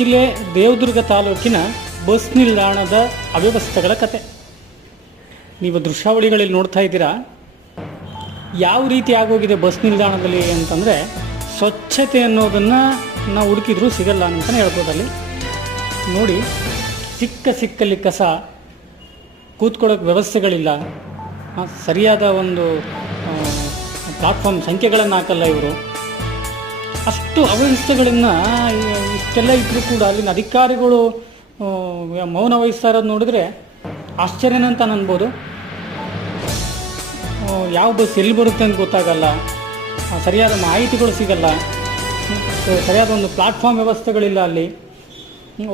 ಜಿಲ್ಲೆ ದೇವದುರ್ಗ ತಾಲೂಕಿನ ಬಸ್ ನಿಲ್ದಾಣದ ಅವ್ಯವಸ್ಥೆಗಳ ಕತೆ ನೀವು ದೃಶ್ಯಾವಳಿಗಳಲ್ಲಿ ನೋಡ್ತಾ ಇದ್ದೀರಾ. ಯಾವ ರೀತಿ ಆಗೋಗಿದೆ ಬಸ್ ನಿಲ್ದಾಣದಲ್ಲಿ ಅಂತಂದರೆ, ಸ್ವಚ್ಛತೆ ಅನ್ನೋದನ್ನು ನಾವು ಹುಡುಕಿದ್ರೂ ಸಿಗಲ್ಲ ಅಂತಲೇ ಹೇಳ್ಬೋದಲ್ಲಿ. ನೋಡಿ, ಸಿಕ್ಕಲ್ಲಿ ಕಸ, ಕೂತ್ಕೊಳ್ಳೋಕೆ ವ್ಯವಸ್ಥೆಗಳಿಲ್ಲ, ಸರಿಯಾದ ಒಂದು ಪ್ಲಾಟ್ಫಾರ್ಮ್ ಸಂಖ್ಯೆಗಳನ್ನು ಹಾಕಲ್ಲ ಇವರು. ಅಷ್ಟು ಅವ್ಯವಸ್ಥೆಗಳನ್ನು ಇಷ್ಟೆಲ್ಲ ಇದ್ದರೂ ಕೂಡ ಅಲ್ಲಿನ ಅಧಿಕಾರಿಗಳು ಮೌನ ವಹಿಸ್ತಾ ಇರೋದು ನೋಡಿದ್ರೆ ಆಶ್ಚರ್ಯನಂತ ಅನ್ಬೋದು. ಯಾವ ಬಸ್ ಎಲ್ಲಿ ಬರುತ್ತೆ ಅಂತ ಗೊತ್ತಾಗಲ್ಲ, ಸರಿಯಾದ ಮಾಹಿತಿಗಳು ಸಿಗಲ್ಲ, ಸರಿಯಾದ ಒಂದು ಪ್ಲಾಟ್ಫಾರ್ಮ್ ವ್ಯವಸ್ಥೆಗಳಿಲ್ಲ, ಅಲ್ಲಿ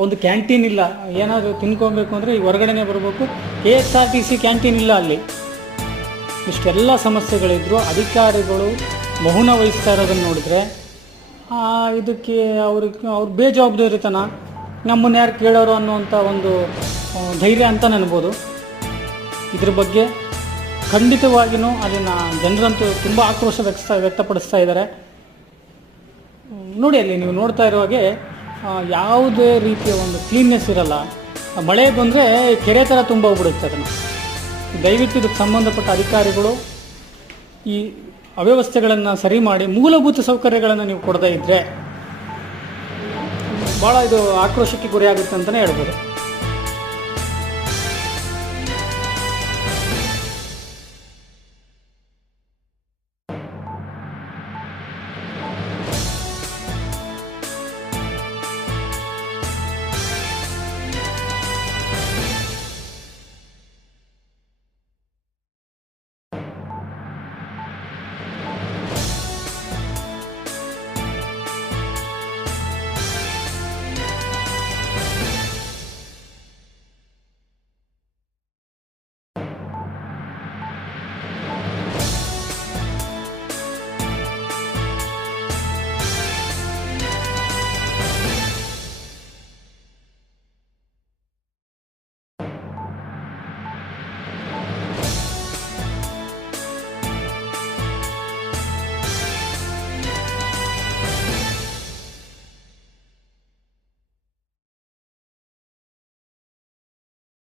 ಒಂದು ಕ್ಯಾಂಟೀನ್ ಇಲ್ಲ. ಏನಾದರೂ ತಿನ್ಕೊಬೇಕು ಅಂದರೆ ಈಗ ಹೊರಗಡೆನೇ ಬರಬೇಕು. KSRTC ಕ್ಯಾಂಟೀನ್ ಇಲ್ಲ ಅಲ್ಲಿ. ಇಷ್ಟೆಲ್ಲ ಸಮಸ್ಯೆಗಳಿದ್ರು ಅಧಿಕಾರಿಗಳು ಮೌನ ವಹಿಸ್ತಾ ಇರೋದನ್ನು ನೋಡಿದ್ರೆ ಇದಕ್ಕೆ ಅವ್ರ ಬೇಜವಾಬ್ದಾರಿತನ, ನಮ್ಮನ್ನು ಯಾರು ಕೇಳೋರು ಅನ್ನೋವಂಥ ಒಂದು ಧೈರ್ಯ ಅಂತ ಅನ್ಬೋದು. ಇದ್ರ ಬಗ್ಗೆ ಖಂಡಿತವಾಗಿಯೂ ಅಲ್ಲಿನ ಜನರಂತೂ ತುಂಬ ಆಕ್ರೋಶ ವ್ಯಕ್ತಪಡಿಸ್ತಾ ಇದ್ದಾರೆ. ನೋಡಿ, ಅಲ್ಲಿ ನೀವು ನೋಡ್ತಾ ಇರೋ ಹಾಗೆ ಯಾವುದೇ ರೀತಿಯ ಒಂದು ಕ್ಲೀನ್ನೆಸ್ ಇರಲ್ಲ. ಮಳೆ ಬಂದರೆ ಕೆರೆ ಥರ ತುಂಬ ಹೋಗ್ಬಿಡುತ್ತೆ ಅದನ್ನು. ದಯವಿಟ್ಟು ಇದಕ್ಕೆ ಸಂಬಂಧಪಟ್ಟ ಅಧಿಕಾರಿಗಳು ಈ ಅವ್ಯವಸ್ಥೆಗಳನ್ನು ಸರಿ ಮಾಡಿ ಮೂಲಭೂತ ಸೌಕರ್ಯಗಳನ್ನು ನೀವು ಕೊಡದೇ ಇದ್ದರೆ ಭಾಳ ಇದು ಆಕ್ರೋಶಕ್ಕೆ ಗುರಿಯಾಗುತ್ತೆ ಅಂತಲೇ ಹೇಳ್ಬೋದು.